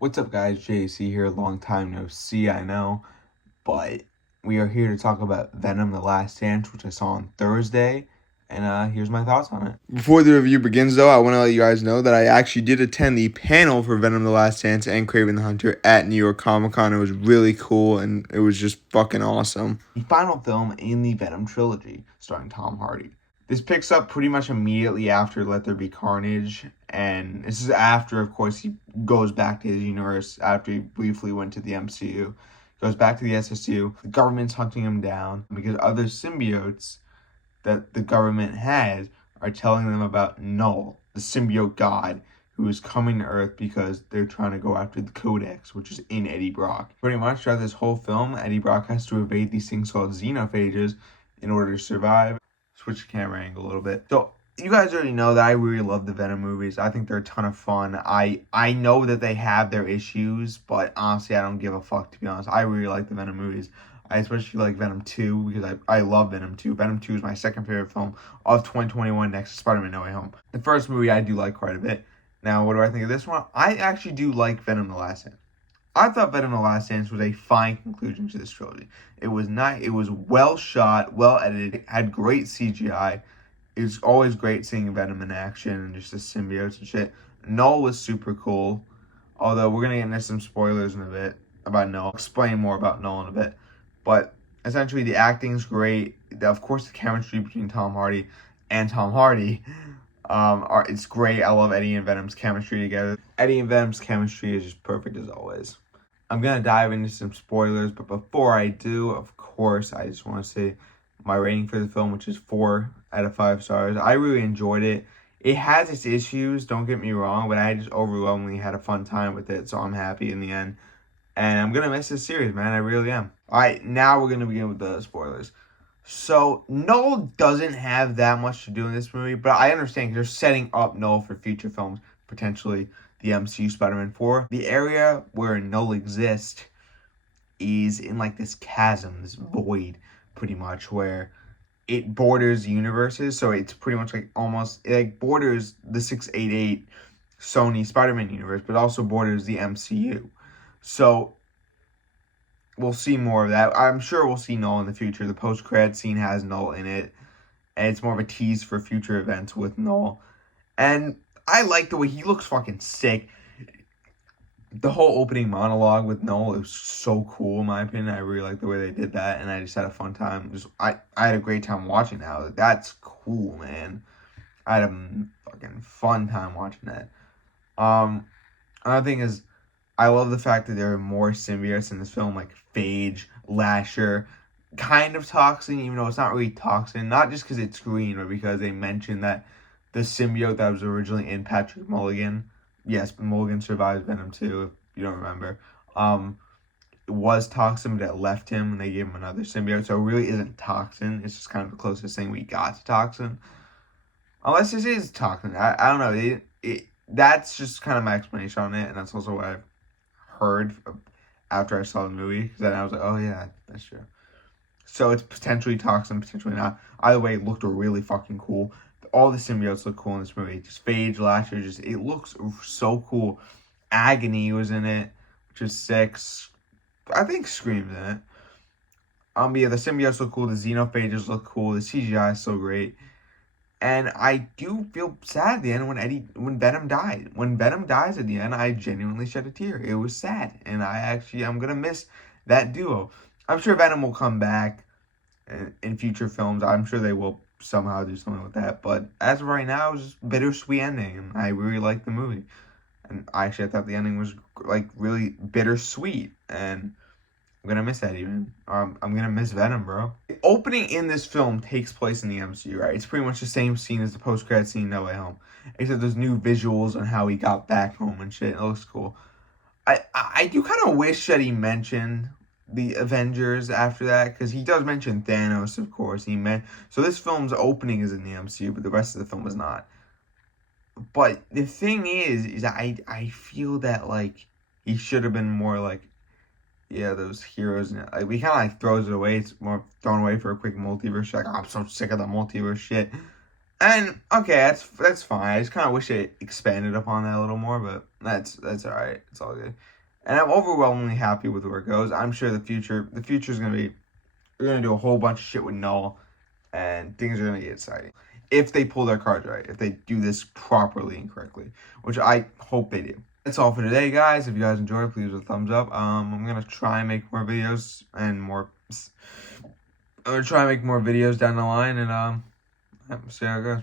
What's up, guys? JC here. Long time no see, I know, but we are here to talk about Venom: The Last Dance, which I saw on Thursday, and here's my thoughts on it. Before the review begins, though, I want to let you guys know that I actually did attend the panel for Venom: The Last Dance and Kraven the Hunter at New York Comic Con. It was really cool, and it was just fucking awesome. The final film in the Venom trilogy, starring Tom Hardy. This picks up pretty much immediately after Let There Be Carnage, and this is after, of course, he goes back to his universe after he briefly went to the MCU. Goes back to the SSU. The government's hunting him down because other symbiotes that the government has are telling them about Null, the symbiote god, who is coming to Earth because they're trying to go after the Codex, which is in Eddie Brock. Pretty much throughout this whole film, Eddie Brock has to evade these things called xenophages in order to survive. Switch the camera angle a little bit. So you guys already know that I really love the Venom movies. I think they're a ton of fun. I know that they have their issues, but honestly, I don't give a fuck, to be honest. I really like the Venom movies. I especially like Venom 2 because I love Venom 2. Venom 2 is my second favorite film of 2021 next to Spider-Man No Way Home. The first movie I do like quite a bit. Now, what do I think of this one? I actually do like Venom: The Last Dance. I thought Venom: The Last Dance was a fine conclusion to this trilogy. It was not. It was well shot, well edited, had great CGI. It's always great seeing Venom in action and just the symbiotes and shit. Null was super cool, although we're gonna get into some spoilers in a bit about Null. I'll explain more about Null in a bit, but essentially the acting's great. Of course, the chemistry between Tom Hardy and Tom Hardy, it's great. I love Eddie and Venom's chemistry together. Eddie and Venom's chemistry is just perfect as always. I'm going to dive into some spoilers, but before I do, of course, I just want to say my rating for the film, which is 4 out of 5 stars. I really enjoyed it. It has its issues, don't get me wrong, but I just overwhelmingly had a fun time with it, so I'm happy in the end. And I'm going to miss this series, man. I really am. All right, now we're going to begin with the spoilers. So, Null doesn't have that much to do in this movie, but I understand because they're setting up Null for future films, potentially the MCU Spider-Man 4. The area where Null exists is in like this chasm, this void, pretty much, where it borders universes. So it's pretty much like almost, it like borders the 688 Sony Spider-Man universe, but also borders the MCU. So we'll see more of that. I'm sure we'll see Null in the future. The post-credit scene has Null in it, and it's more of a tease for future events with Null. And I like the way he looks fucking sick. The whole opening monologue with Null is so cool, in my opinion. I really like the way they did that, and I just had a fun time. I had a great time watching that. That's cool, man. I had a fucking fun time watching that. Another thing is, I love the fact that there are more symbiotes in this film, like Phage, Lasher, kind of Toxin, even though it's not really Toxin. Not just because it's green, but because they mentioned that the symbiote that was originally in Patrick Mulligan, yes, Mulligan survived Venom 2, if you don't remember, it was Toxin, but it left him, and they gave him another symbiote, so it really isn't Toxin. It's just kind of the closest thing we got to Toxin. Unless this is Toxin. I don't know. That's just kind of my explanation on it, and that's also what I've heard after I saw the movie, because then I was like, oh yeah, that's true. So it's potentially Toxin, potentially not. Either way, it looked really fucking cool. All the symbiotes look cool in this movie. Just Phage, Lasher, it looks so cool. Agony was in it, which is sick. I think Scream's in it. Yeah, the symbiotes look cool. The xenophages look cool. The CGI is so great. And I do feel sad at the end when Venom died. When Venom dies at the end, I genuinely shed a tear. It was sad, and I'm gonna miss that duo. I'm sure Venom will come back in future films. I'm sure they will somehow do something with that. But as of right now, it was just a bittersweet ending, and I really liked the movie. And I thought the ending was like really bittersweet, and I'm gonna miss that even. I'm gonna miss Venom, bro. The opening in this film takes place in the MCU, right? It's pretty much the same scene as the post-credit scene in No Way Home, except there's new visuals on how he got back home and shit. It looks cool. I do kind of wish that he mentioned the Avengers after that, because he does mention Thanos, of course. So this film's opening is in the MCU, but the rest of the film is not. But the thing is I feel that like he should have been more like, yeah, those heroes. Like, we kind of like throws it away. It's more thrown away for a quick multiverse. Like, oh, I'm so sick of the multiverse shit. And okay, that's fine. I just kind of wish it expanded upon that a little more, but that's all right. It's all good. And I'm overwhelmingly happy with where it goes. I'm sure the future is gonna be, we're gonna do a whole bunch of shit with Null, and things are gonna get exciting if they pull their cards right. If they do this properly and correctly, which I hope they do. That's all for today, guys. If you guys enjoyed, please leave a thumbs up. I'm gonna try and make more videos and more. I'm gonna try and make more videos down the line, and see how it goes.